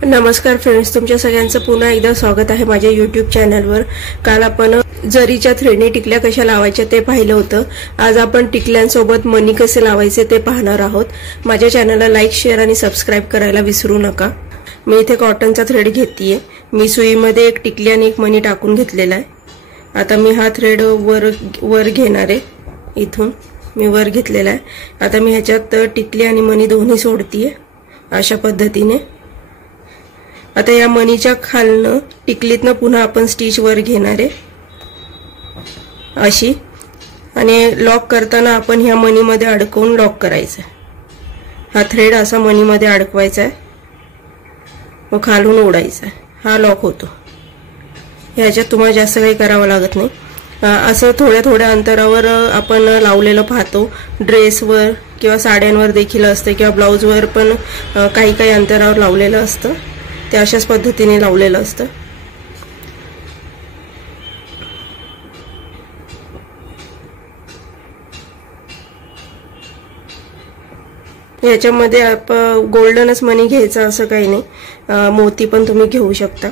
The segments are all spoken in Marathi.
नमस्कार फ्रेंड्स, तुमच्या सगळ्यांचं पुन्हा एकदा स्वागत आहे माझ्या YouTube चॅनलवर। काल आपण जरीच्या थ्रेडने टिकल्या कशा लावायच्या ते पाहिलं होतं। आज आपण टिकल्यांसोबत मणी कसे लावायचे ते पाहणार आहोत। माझ्या चॅनलला लाईक, शेअर आणि सबस्क्राइब करायला विसरू नका। मी इथे कॉटनचा थ्रेड घेतलीये। मी सुईमध्ये एक टिकली आणि एक मणी टाकून घेतलेला आहे। आता मी हा थ्रेड वर घेणार आहे। इथून मी वर घेतलेला आहे। आता मी ह्याच्यात टिकली आणि मणी दोन्ही सोडतीये अशा पद्धतीने। आता या मणीच्या खालनं टिकलीतनं पुन्हा आपण स्टिच वर घेणार आहे अशी, आणि लॉक करताना आपण ह्या मणीमध्ये अडकवून लॉक करायचं। हा थ्रेड असा मणीमध्ये अडकवायचा आहे व खालून ओढायचा आहे। हा लॉक होतो। ह्याच्यात तुम्हाला जास्त काही करावं लागत नाही। असं थोड्या थोड्या अंतरावर आपण लावलेलं पाहतो। ड्रेसवर किंवा साड्यांवर देखील असते किंवा ब्लाउजवर पण काही काही अंतरावर लावलेलं असतं। ते अशाच पद्धतीने लावलेलं असतं। याच्यामध्ये आपण गोल्डनच मणी घ्यायचा असं काही नाही, मोती पण तुम्ही घेऊ शकता।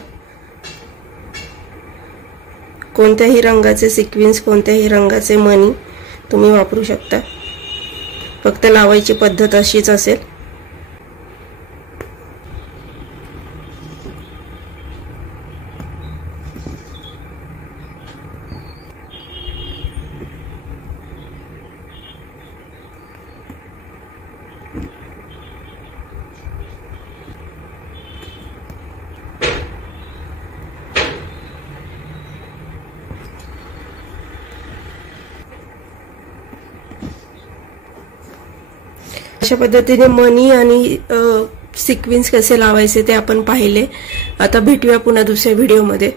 कोणत्याही रंगाचे सिक्वेन्स, कोणत्याही रंगाचे मणी तुम्ही वापरू शकता। फक्त लावायची पद्धत अशीच असेल। अशा पद्धतीने मणी आणि सिक्वेन्स कसे लावायचे ते आपण पाहिले। आता भेटूया पुन्हा दुसऱ्या व्हिडिओमध्ये।